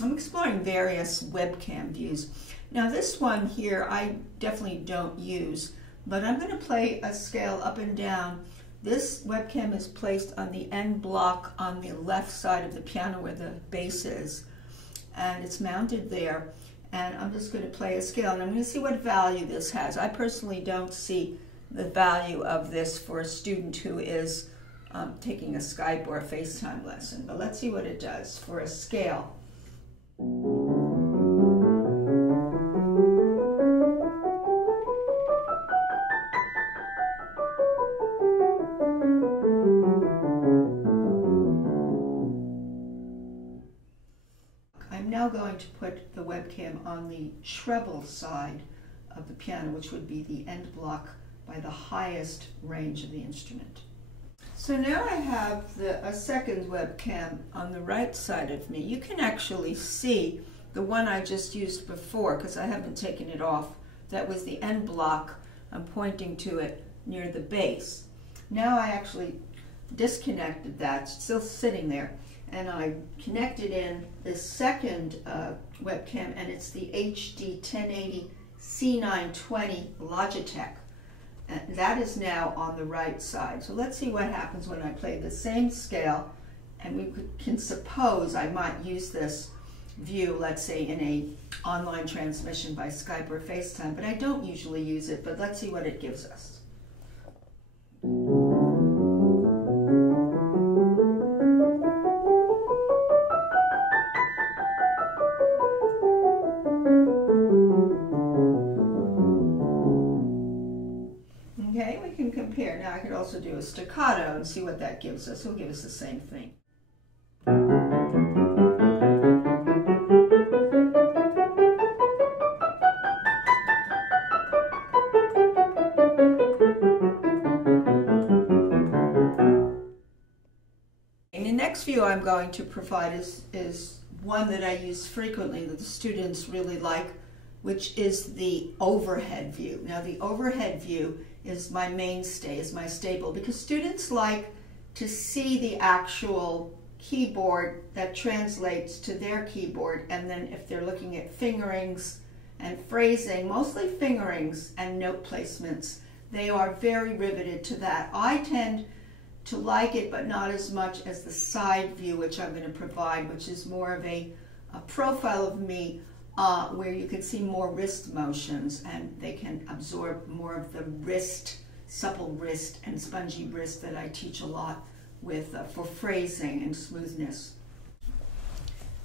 I'm exploring various webcam views. Now this one here I definitely don't use, but I'm going to play a scale up and down. This webcam is placed on the end block on the left side of the piano where the bass is, and it's mounted there. And I'm just going to play a scale, and I'm going to see what value this has. I personally don't see the value of this for a student who is taking a Skype or a FaceTime lesson, but let's see what it does for a scale. I'm now going to put the webcam on the treble side of the piano, which would be the end block by the highest range of the instrument. So now I have a second webcam on the right side of me. You can actually see the one I just used before because I haven't taken it off. That was the end block. I'm pointing to it near the bass. Now I actually disconnected that, it's still sitting there, and I connected in this second webcam, and it's the HD 1080 C920 Logitech. And that is now on the right side. So let's see what happens when I play the same scale, and we can suppose I might use this view, let's say in a online transmission by Skype or FaceTime, but I don't usually use it, but let's see what it gives us. Okay, we can compare. Now I could also do a staccato and see what that gives us. It'll give us the same thing. And the next view I'm going to provide is one that I use frequently that the students really like, which is the overhead view. Now the overhead view is my mainstay, is my staple, because students like to see the actual keyboard that translates to their keyboard, and then if they're looking at fingerings and phrasing, mostly fingerings and note placements, they are very riveted to that. I tend to like it, but not as much as the side view, which I'm going to provide, which is more of a profile of me, where you can see more wrist motions, and they can absorb more of the wrist, supple wrist and spongy wrist that I teach a lot with for phrasing and smoothness.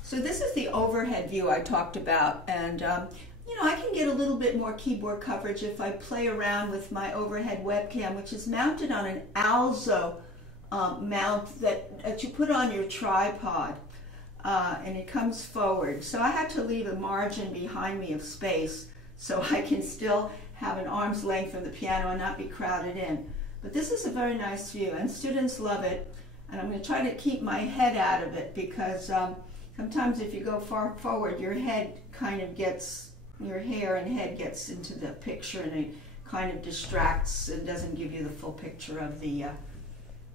So this is the overhead view I talked about, and you know, I can get a little bit more keyboard coverage if I play around with my overhead webcam, which is mounted on an Alzo mount that you put on your tripod. And it comes forward. So I had to leave a margin behind me of space so I can still have an arm's length from the piano and not be crowded in. But this is a very nice view, and students love it. And I'm going to try to keep my head out of it, because sometimes if you go far forward, your head kind of gets, your hair and head gets into the picture, and it kind of distracts and doesn't give you the full picture of the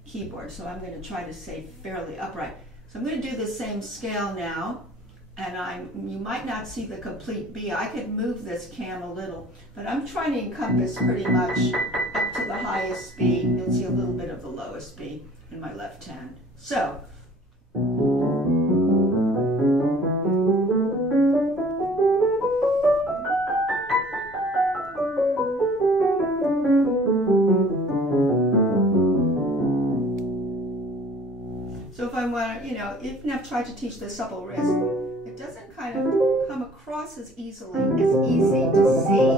keyboard. So I'm going to try to stay fairly upright. So I'm going to do the same scale now, and you might not see the complete B. I could move this cam a little, but I'm trying to encompass pretty much up to the highest B. You'll see a little bit of the lowest B in my left hand. So. So if I want to, you know, even I've tried to teach the supple wrist, it doesn't kind of come across as easy to see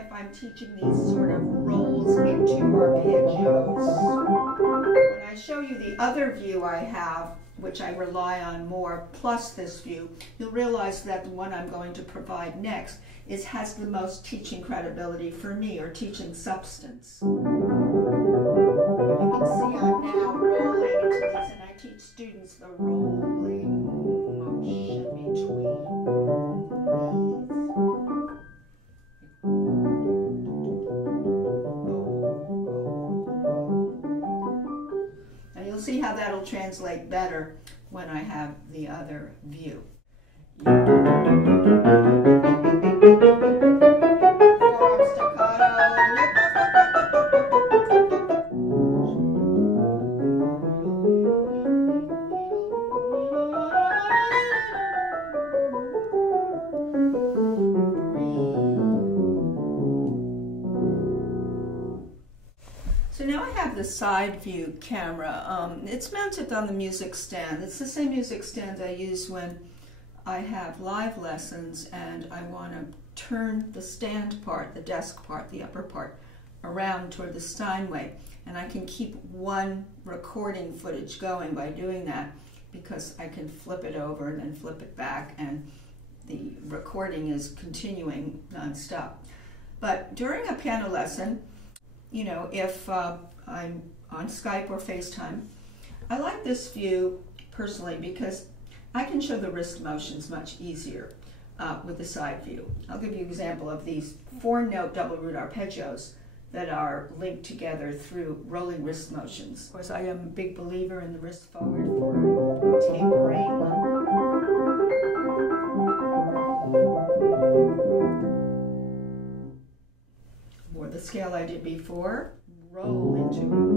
if I'm teaching these sort of rolls into arpeggios. When I show you the other view I have, which I rely on more, plus this view, you'll realize that the one I'm going to provide next has the most teaching credibility for me, or teaching substance. You can see I'm now rolling into this, and I teach students the rolling motion between these. And you'll see how that'll translate better when I have the other view. Forearm staccato. So now I have the side view camera. It's mounted on the music stand. It's the same music stand I use when I have live lessons and I want to turn the stand part, the desk part, the upper part, around toward the Steinway. And I can keep one recording footage going by doing that because I can flip it over and then flip it back and the recording is continuing nonstop. But during a piano lesson, you know, if I'm on Skype or FaceTime, I like this view personally because I can show the wrist motions much easier with the side view. I'll give you an example of these 4-note double root arpeggios that are linked together through rolling wrist motions. Of course, I am a big believer in the wrist forward for tapering. Or the scale I did before, roll into.